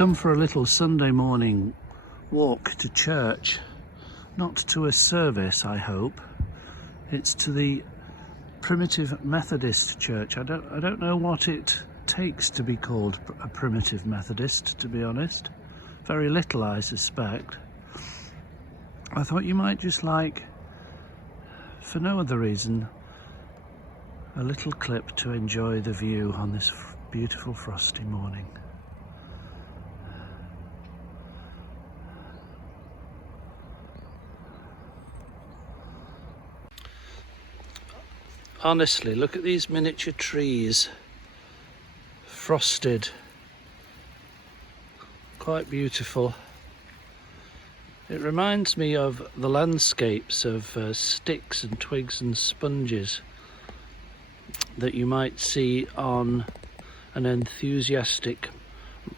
come for a little Sunday morning walk to church. Not to a service, I hope. It's to the Primitive Methodist Church. I don't know what it takes to be called a Primitive Methodist, to be honest. Very little, I suspect. I thought you might just like, for no other reason, a little clip to enjoy the view on this beautiful frosty morning. Honestly, look at these miniature trees, frosted, quite beautiful. It reminds me of the landscapes of sticks and twigs and sponges that you might see on an enthusiastic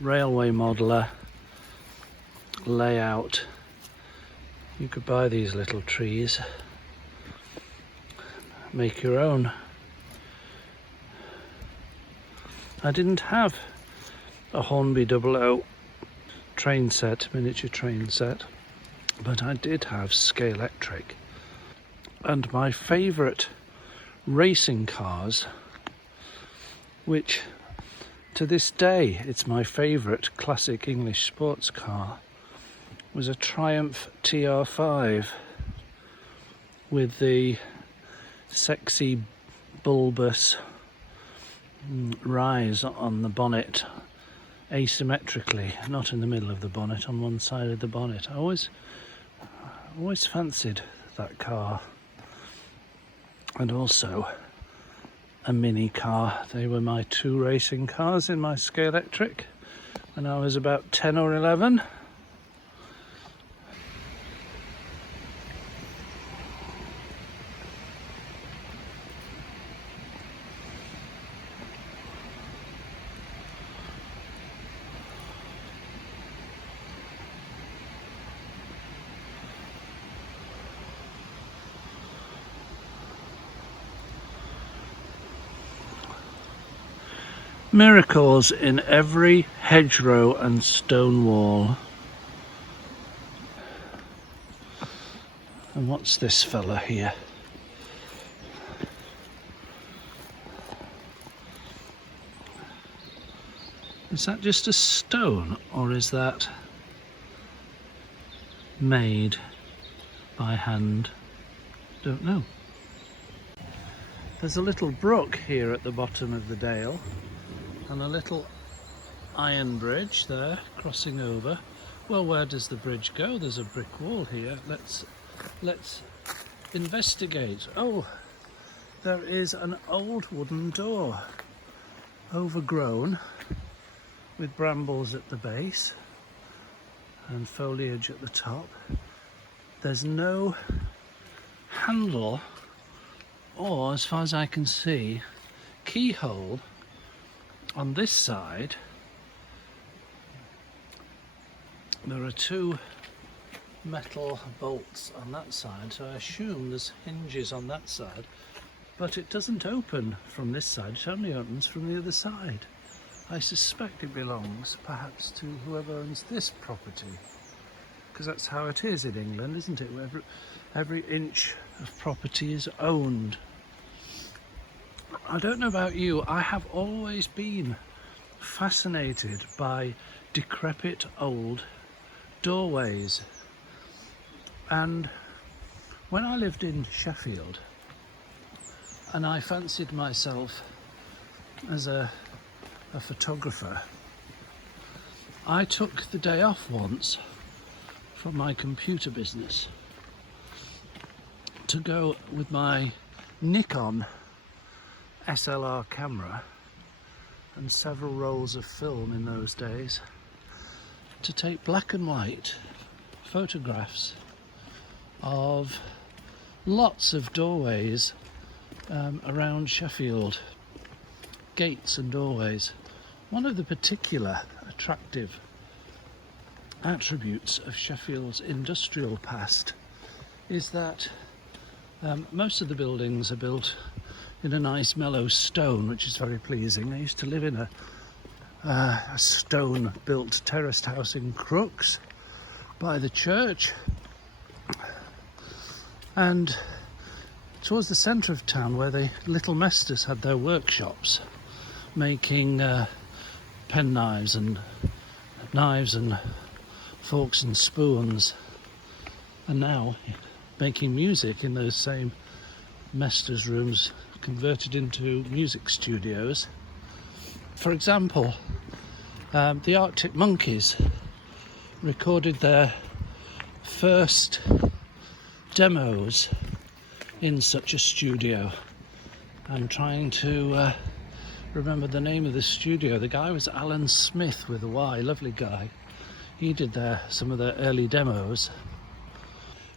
railway modeller layout. You could buy these little trees, make your own. I didn't have a Hornby 00 train set, miniature train set, but I did have Scalextric. And my favourite racing cars, which to this day it's my favourite classic English sports car, was a Triumph TR5 with the sexy bulbous rise on the bonnet asymmetrically, not in the middle of the bonnet, on one side of the bonnet. I always fancied that car, and also a mini car. They were my two racing cars in my Scalextric when I was about 10 or 11. Miracles in every hedgerow and stone wall. And what's this fella here? Is that just a stone, or is that made by hand? Don't know. There's a little brook here at the bottom of the dale, and a little iron bridge there crossing over. Well, where does the bridge go? There's a brick wall here. Let's investigate. Oh, there is an old wooden door, overgrown with brambles at the base and foliage at the top. There's no handle or, as far as I can see, keyhole on this side. There are two metal bolts on that side, so I assume there's hinges on that side, but it doesn't open from this side, it only opens from the other side. I suspect it belongs perhaps to whoever owns this property, because that's how it is in England, isn't it? Every inch of property is owned. I don't know about you, I have always been fascinated by decrepit old doorways. And when I lived in Sheffield and I fancied myself as a photographer, I took the day off once from my computer business to go with my Nikon SLR camera and several rolls of film in those days to take black and white photographs of lots of doorways around Sheffield, gates and doorways. One of the particular attractive attributes of Sheffield's industrial past is that most of the buildings are built in a nice mellow stone, which is very pleasing. I used to live in a stone-built terraced house in Crooks by the church, and towards the centre of town where the little mesters had their workshops, making penknives and knives and forks and spoons, and now making music in those same mesters' rooms converted into music studios. For example, the Arctic Monkeys recorded their first demos in such a studio. I'm trying to remember the name of the studio. The guy was Alan Smith with a Y, lovely guy. He did some of their early demos.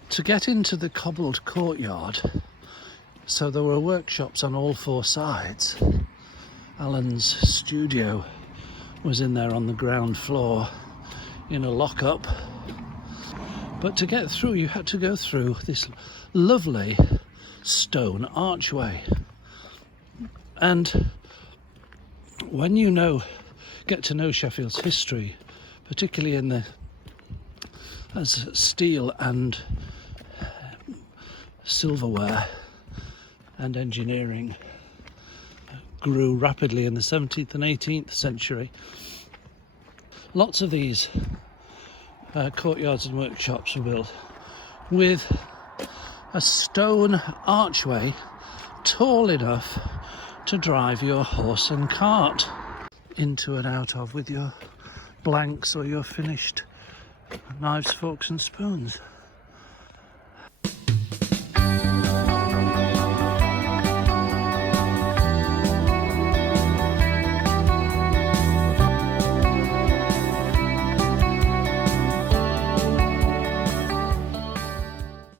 To get into the cobbled courtyard, so there were workshops on all four sides. Alan's studio was in there on the ground floor in a lock-up. But to get through, you had to go through this lovely stone archway. And when you get to know Sheffield's history, particularly as steel and silverware and engineering grew rapidly in the 17th and 18th century, lots of these courtyards and workshops were built with a stone archway tall enough to drive your horse and cart into and out of with your blanks or your finished knives, forks and spoons.